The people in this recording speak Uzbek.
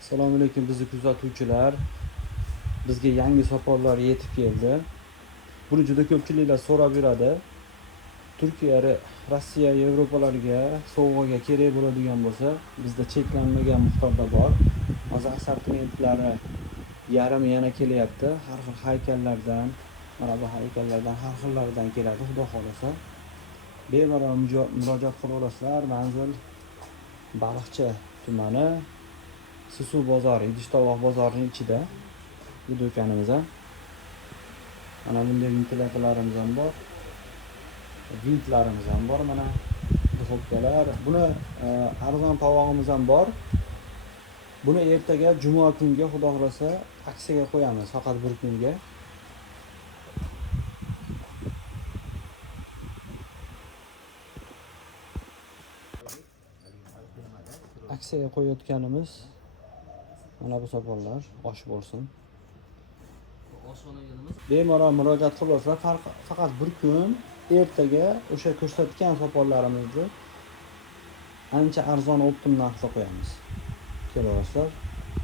Assalomu alaykum bizni kuzatuvchilar. Bizga yangi so'pollar yetib keldi. Buni juda ko'pchiliklar so'rab yuradi. Turkiya, Rossiya, Yevropalarga sovg'aga kerak bo'ladigan bo'lsa, bizda cheklanmagan miqdorda bor. Hozir assortimentlari yarimi yana kelyapti. Har xil haykallardan, mana bu haykallardan har xillaridan keladi, xudo xolasa. Bemalol murojaat qila olasizlar. Manzil Baliqchi tumani, Susuv bozori, Idish-tovoq bozorining ichida bu do'konimiz ham. Mana bunday ventilatorlarimiz ham bor. Vintlarimiz ham bor, mana duxovkalar. Buni arzon tovog'imiz ham bor. Buni ertaga juma kunga xudo xolasa aksiyaga qo'yamiz, faqat bir kunga. Aksiyaga qo'yayotganimiz mana bu so'pollar osh bo'lsin. Bemalol murojaat qilasizlar. Faqat bir kun ertaga o'sha ko'rsatgan so'pollarimizni ancha arzon optim narxda qo'yamiz. Kelasizlar.